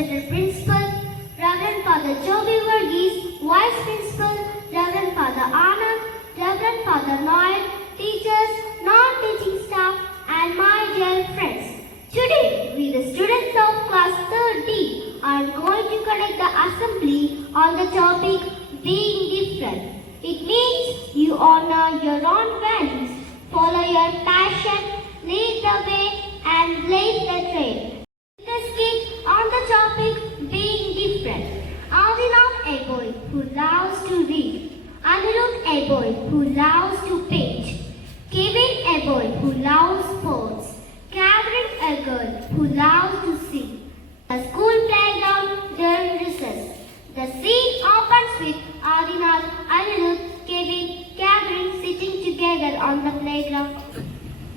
respected Principal, Reverend Father Joby Varghese, Vice Principal, Reverend Father Anand, Reverend Father Noel, teachers, non-teaching staff, and my dear friends. Today, we the students of class 3rd D are going to conduct the assembly on the topic being different. It means you honor your own values, follow your passion, lead the way, and blaze the trail. Let us skip on the topic being different. Adinath, a boy who loves to read. Anirudh, a boy who loves to paint. Kevin, a boy who loves sports. Catherine, a girl who loves to sing. The school playground during recess. The scene opens with Adinath, Anirudh, Kevin, Catherine sitting together on the playground.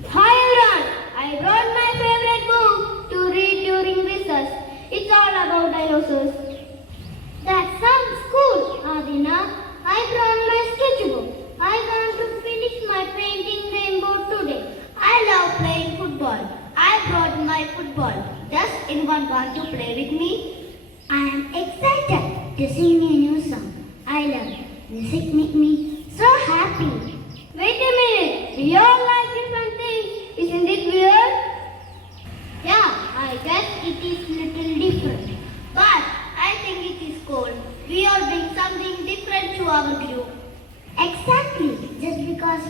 Hi everyone! I brought my favorite book to read during recess. It's all about dinosaurs. That sounds cool, Adinath. I brought my sketchbook. I want to finish my painting rainbow today. I love playing football. I brought my football. Does anyone want to play with me? I am excited to sing a new song. I love it. Music makes me so happy. Wait a minute. We all like different things. Isn't it weird? Yeah, I guess it is little different. But I think it is cool. We all bring something different to our group. Exactly. Just because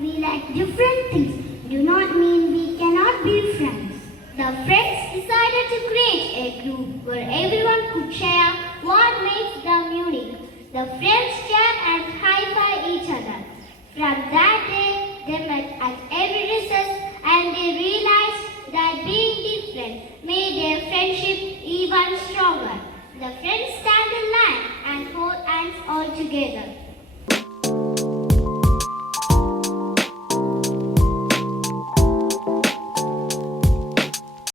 we like different things do not mean we cannot be friends. The friends decided to create a group where everyone could share what makes them unique. The friends chat and high-five each other. From that day, they met at every recess and they realized that being different made their friendship even stronger. The friends stand in line and hold hands all together.